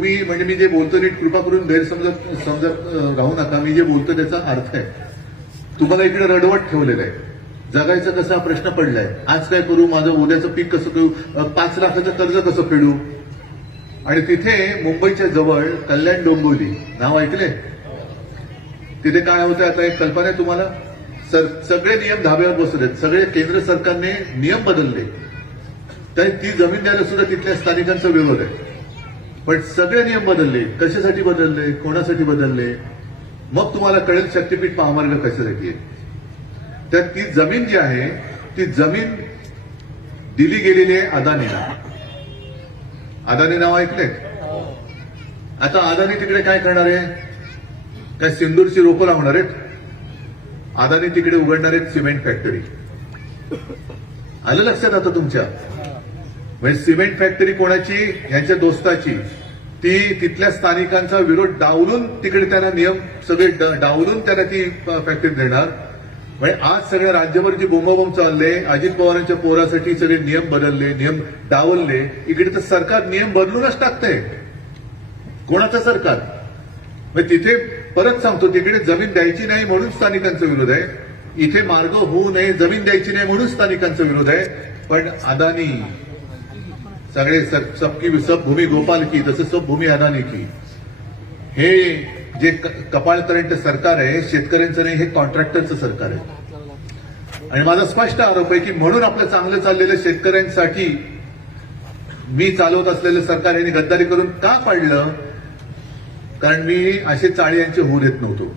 तुम्ही म्हणजे मी जे बोलतो नीट कृपा करून समजत राहू नका. मी जे बोलतो त्याचा अर्थ आहे. तुम्हाला इकडे रडवट ठेवलेलं आहे. जगायचं कसं हा प्रश्न पडलाय. आज काय करू, माझं उद्याचं पीक कसं करू, 5 लाखाचं कर्ज कसं फेडू. आणि तिथे मुंबईच्या जवळ कल्याण डोंबिवली नाव ऐकले. तिथे काय होतं आता एक कल्पना आहे तुम्हाला. सगळे नियम धाब्यावर बसवलेत. सगळे केंद्र सरकारने नियम बदलले. तरी ती जमीन द्यायला सुद्धा तिथल्या स्थानिकांचा विरोध आहे. पण सगळे नियम बदलले. कशासाठी बदलले, कोणासाठी बदलले, मग तुम्हाला कळेल शक्तीपीठ महामार्ग कशासाठी आहे. तर ती जमीन जी आहे ती जमीन दिली गेलेली आहे अदानीला. अदानी नाव ऐकलंय. आता अदानी तिकडे काय करणार आहे, काय सिंदूरची रोपं लावणार आहेत. अदानी तिकडे उघडणार आहेत सिमेंट फॅक्टरी. आलं लक्षात आता तुमच्या. म्हणजे सिमेंट फॅक्टरी कोणाची, यांच्या दोस्ताची. ती तिथल्या स्थानिकांचा विरोध डावलून तिकडे त्यांना नियम सगळे डावलून त्यांना ती फॅक्टरी देणार. म्हणजे आज सगळ्या राज्यभर जी बोंबाबोंब चालले, अजित पवारांच्या पोरासाठी सगळे नियम बदलले, नियम डावलले. इकडे तर सरकार नियम बदलूनच टाकतंय. कोणाचं सरकार. म्हणजे तिथे परत सांगतो, तिकडे जमीन द्यायची नाही म्हणून स्थानिकांचा विरोध आहे. इथे मार्ग होऊ नये, जमीन द्यायची नाही म्हणून स्थानिकांचा विरोध आहे. पण अदानी सगळे सब भूमी गोपाल की, तसं सब भूमी अदानी की. हे जे कपाळकरंट सरकार आहे, शेतकऱ्यांचं नाही, हे कॉन्ट्रॅक्टरचं सरकार आहे. आणि माझा स्पष्ट आरोप आहे की म्हणून आपलं चांगलं चाललेलं शेतकऱ्यांसाठी मी चालवत असलेलं सरकार यांनी गद्दारी करून का पाडलं. कारण मी असे चाळी यांचे होऊ देत नव्हतो.